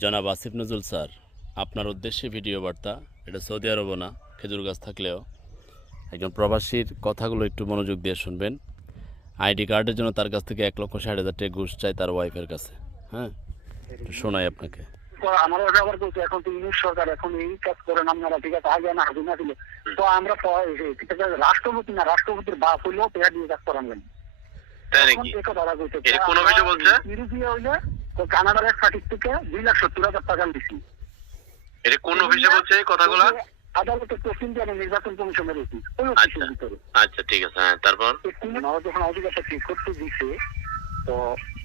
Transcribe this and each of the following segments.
জনাব আসিফ নজরুল স্যার আপনার উদ্দেশ্যে ভিডিও বার্তা এটা সৌদি আরবও না খেজুর গাছ থাকলেও। একজন প্রবাসীর কথাগুলো একটু মনোযোগ দিয়ে শুনবেন। আইডি কার্ডের জন্য তার কাছ থেকে এক লক্ষ ষাট হাজার টাকা ঘুষ চাই তার ওয়াইফের কাছে হ্যাঁ? একটু শোনাই আপনাকে। তো আমার ওটা আবার বলছে এখন তো ইংলিশ সরকার এখন এই কাজ করেন আপনারা ঠিক আছে আগে না হাজিনা ছিল তো আমরা রাষ্ট্রপতি না রাষ্ট্রপতির বাপ হইলেও পেয়া দিয়ে কাজ করান বলছে? তো কানাডার এক সার্টিফিকেটে দুই লাখ সত্তর হাজার টাকা দিছি। এটা কোন অফিসে বলছে কথাগুলো? আদালতে প্রশ্ন দিয়ে নির্বাচন কমিশনের অফিস ওই অফিসের আচ্ছা ভিতরে। আচ্ছা ঠিক আছে হ্যাঁ তারপর? ওনারা যখন অধিকারটা ঠিক করতে দিছে তো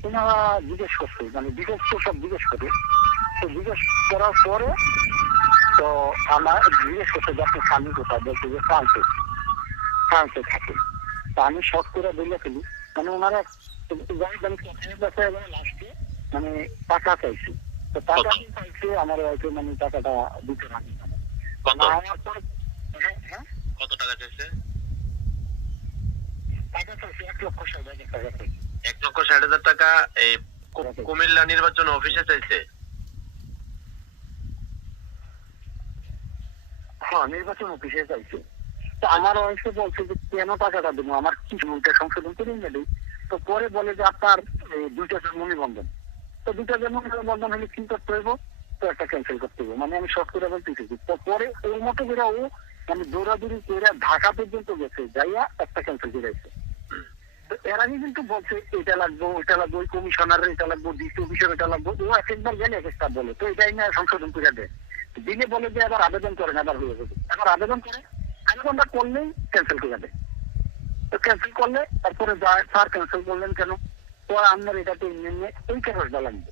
ওনারা জিজ্ঞেস করছে মানে জিজ্ঞেস তো সব জিজ্ঞেস করে। তো জিজ্ঞেস করার পরে তো আমার জিজ্ঞেস করছে যে আপনি স্বামী কোথায়? বলছে যে ফ্রান্সে ফ্রান্সে থাকে। তা আমি শর্ট করে বলে ফেলি। মানে ওনারা যাই মানে কথার ব্যাপারে এবার লাস্টে মানে টাকা চাইছে। তো টাকা? চাইছে আমার হয়তো মানে টাকাটা দিতে পারি কত? হ্যাঁ হ্যাঁ? টাকা চাইছে? টাকা চাইছে এক লক্ষ ষাট হাজার টাকা। এক লক্ষ ষাট হাজার টাকা এই কুমিল্লা নির্বাচন অফিসে চাইছে? হ্যাঁ নির্বাচন অফিসে চাইছে। তো আমার ওয়াইফে বলছে যে কেন টাকাটা দেবো? আমার কি সংশোধন করে নিয়ে তো পরে বলে যে আপনার দুইটা জন্ম নিবন্ধন তো দুইটা জন্ম নিবন্ধন হলে কি করতে হইব তো একটা ক্যান্সেল করতে হবে। মানে আমি শর্ট করে বলতেছি পরে ওর মতো করে ও মানে দৌড়াদৌড়ি করে ঢাকা পর্যন্ত গেছে, যাইয়া একটা ক্যান্সেল করে এর আগে কিন্তু বলছে, এটা লাগবো এটা লাগবো, ওই কমিশনারের এটা লাগবো ডিসি অফিসের এটা লাগবো। ও এক একবার গেলে এক একটা বলে, তো এটাই না সংশোধন করে দেয়। দিলে বলে যে আবার আবেদন করেন আবার হয়ে যাবে। আবার আবেদন করে, আবেদনটা করলেই ক্যান্সেল করে দেয়। তো ক্যান্সেল করলে, তারপরে যায় স্যার ক্যান্সেল করলেন কেন? তো আপনার এটা তো এমনি ওই কাগজটা লাগবে।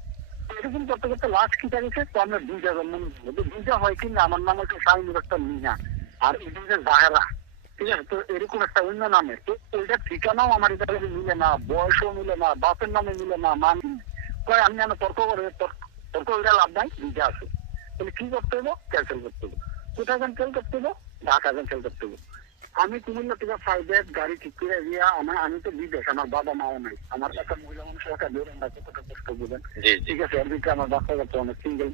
এরকম করতে করতে লাস্ট কি গেছে তো আমরা দুইটা জন্ম দুইটা হয় কি না, আমার নাম হচ্ছে শাহিনুর একটা মিনা আর এটা হচ্ছে জাহেরা ঠিক আছে? তো এরকম একটা অন্য নামে তো ওইটা ঠিকানাও আমার এটা মিলে না, বয়সও মিলে না, বাপের নামে মিলে না মান কয়, আমি আমি তর্ক করে, তর্ক- তর্ক ওইটা লাভ নাই দুইটা আছে। তাহলে কি করতে হবে ক্যান্সেল করতে হবে কোথায় ক্যান্সেল করতে হবে ঢাকা ক্যান্সেল করতে হবে আমি কুমিল্লা থেকে প্রাইভেট গাড়ি ঠিক করে দিয়া আমার আমি তো বিদেশ আমার বাবা মাও নাই। আমার একটা মহিলা মানুষের একটা বেরোন না কতটা কষ্ট বুঝেন ঠিক আছে ভিতরে আমার বাচ্চা কাচ্চা অনেক সিঙ্গেল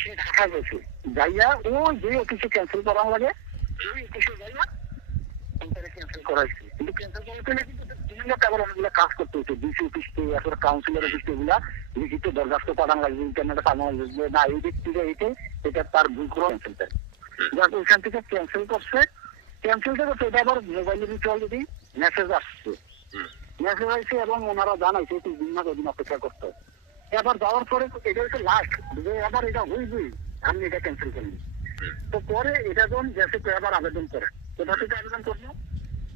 সে ঢাকা গেছে। যাইয়া ও যে অফিসে ক্যান্সেল করা লাগে। অফিসে যাইয়া ক্যান্সেল করাইছে কিন্তু ক্যান্সেল কিন্তু বিভিন্ন কেবল অনেকগুলো কাজ করতে হচ্ছে ডিসি অফিস থেকে আসলে কাউন্সিলর অফিস থেকে এগুলা লিখিত দরখাস্ত পাঠানো লাগবে ইন্টারনেটে পাঠানো লাগবে না এই দিক থেকে এইটাই এটা তার ভুল করে ক্যান্সেল যাক ওইখান থেকে ক্যান্সেল করছে। ক্যান্সেল থেকে সেটা আবার মোবাইলের ভিতরে অলরেডি মেসেজ আসছে। মেসেজ আসছে এবং ওনারা জানাইছে তিন দিন না দিন অপেক্ষা করতে এবার যাওয়ার পরে এটা হচ্ছে লাস্ট যে আবার এটা হইবে আমি এটা ক্যান্সেল করলাম তো পরে এটা যখন গেছে তো আবার আবেদন করে। কোথা থেকে আবেদন করল?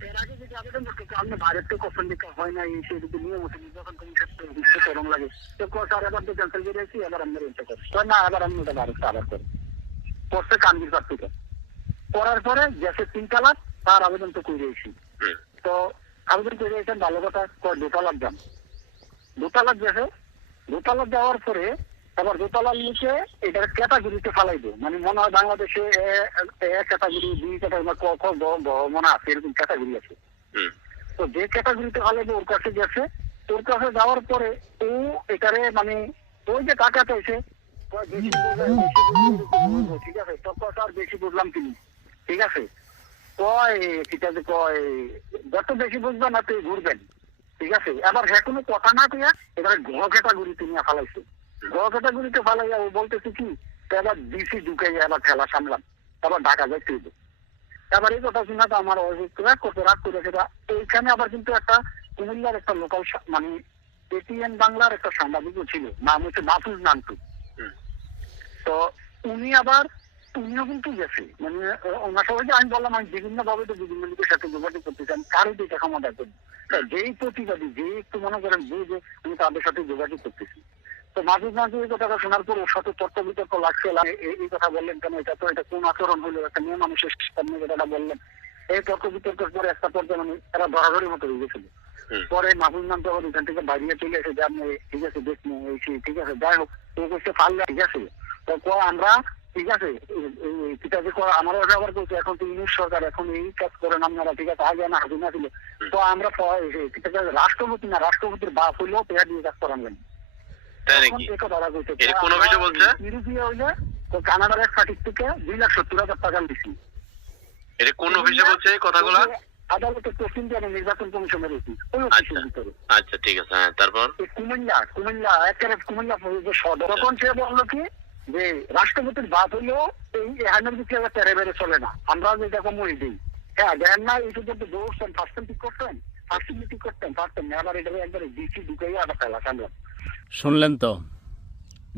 এর আগে যদি আবেদন করতে আপনি বাইরের থেকে কোশ্চেন দিতে হয় না এই সেই যদি নিয়ম আছে যখন তুমি বুঝতে করম লাগে। তো স্যার এবার তো ক্যান্সেল করে দিয়েছি এবার আমি এটা করি। না এবার আমি এটা বাইরে আবার করি। করছে কান্দির কাছ থেকে। করার পরে গেছে তিন তালাক তার আবেদন তো করে দিয়েছি। তো আবেদন করে দিয়েছেন ভালো কথা দোতলাক যান দোতলাক গেছে দোতলাক যাওয়ার পরে আবার দোতলার নিচে এটার ক্যাটাগরিতে ফালাইবে মানে মনে হয় বাংলাদেশে ক্যাটাগরি বি ক্যাটাগরি ক খ গ গ মনে আছে এরকম ক্যাটাগরি আছে। তো যে ক্যাটাগরিতে ফালাইবে ওর কাছে গেছে। ওর কাছে যাওয়ার পরে ও এটারে মানে ওই যে টাকা চাইছে ঠিক আছে তোর কথা আর বেশি বুঝলাম আছে এবার এই কথা শুনে আমার রাগ করতে রাগ এইখানে আবার কিন্তু একটা কুমিল্লার একটা লোকাল মানে এটিএন বাংলার একটা সাংবাদিকও ছিল নাম হচ্ছে মাহফুজ নান্টু। তো উনি আবার উনিও কিন্তু গেছে মানে ওনার সবাই যে আমি বললাম আমি বিভিন্ন ভাবে তো বিভিন্ন লোকের সাথে যোগাযোগ করতেছি আমি কারও দিকে ক্ষমতা করি যেই প্রতিবাদী যে একটু মনে করেন যে যে আমি তাদের সাথে যোগাযোগ করতেছি। তো মাঝে মাঝে এই কথাটা শোনার পর ওর সাথে তর্ক বিতর্ক লাগছে এই কথা বললেন কেন এটা তো এটা কোন আচরণ হলো একটা মেয়ে মানুষের সামনে কথাটা বললেন এই তর্ক বিতর্কের পরে একটা পর্যায়ে মানে এরা ধরাধরি মতো হয়ে গেছিল। পরে মাহবুব নাম তখন এখান থেকে বাইরে চলে এসে যে আপনি ঠিক আছে দেখুন এই ঠিক আছে যাই হোক তো করছে পারলে ঠিক আছে। তো আমরা ঠিক আছে ঠিক আছে ক- আমরা ব্যবহার করছি এখন তো ইংলিশ সরকার এখন এই কাজ করেন আপনারা ঠিক আছে আগে না হাজিনা ছিল। তো আমরা ঠিক আছে রাষ্ট্রপতি না রাষ্ট্রপতির বাপ হইলেও পেয়ার দিয়ে কাজ করান তো কানাডার এক থেকে দুই লাখ সত্তর হাজার টাকা দিছি। এটা কোন অফিসে বলছে কথাগুলো? আদালতে জানে নির্বাচন কমিশনের আচ্ছা আচ্ছা ঠিক আছে হ্যাঁ তারপর? কুমিল্লা কুমিল্লা একেবারে কুমিল্লা সদর তখন সে বলল কি যে রাষ্ট্রপতির বাদ হলেও এই এহানের দিকে তেরে বেড়ে চলে না। আমরা যেরকম ওই দিই। হ্যাঁ দেখেন না, এই পর্যন্ত দৌড়ছেন ফার্স্ট ঠিক করতেন ফার্স্ট ঠিক করতেন পারতেন আবার এটা একবারে ডিসি ঢুকাই আবার ফেলা কামড়া শুনলেন তো?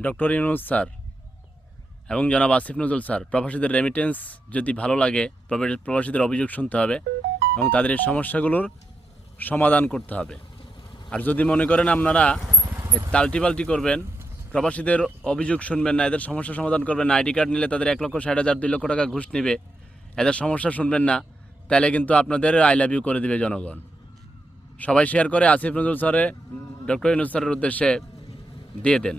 ডক্টর ইউনুস স্যার এবং জনাব আসিফ নজরুল স্যার, প্রবাসীদের রেমিটেন্স যদি ভালো লাগে, প্রবাসী- প্রবাসীদের অভিযোগ শুনতে হবে এবং তাদের এই সমস্যাগুলোর সমাধান করতে হবে। আর যদি মনে করেন আপনারা এই তাল্টিপাল্টি করবেন প্রবাসীদের অভিযোগ শুনবেন না, এদের সমস্যা সমাধান করবেন না। আইডি কার্ড নিলে তাদের এক লক্ষ, ষাট হাজার, দুই লক্ষ টাকা ঘুষ নেবে। এদের সমস্যা শুনবেন না তাহলে কিন্তু আপনাদের আই লাভ ইউ করে দিবে জনগণ। সবাই শেয়ার করে, আসিফ নজরুল স্যারে, ডক্টর ইনুজ স্যারের উদ্দেশ্যে দিয়ে দেন।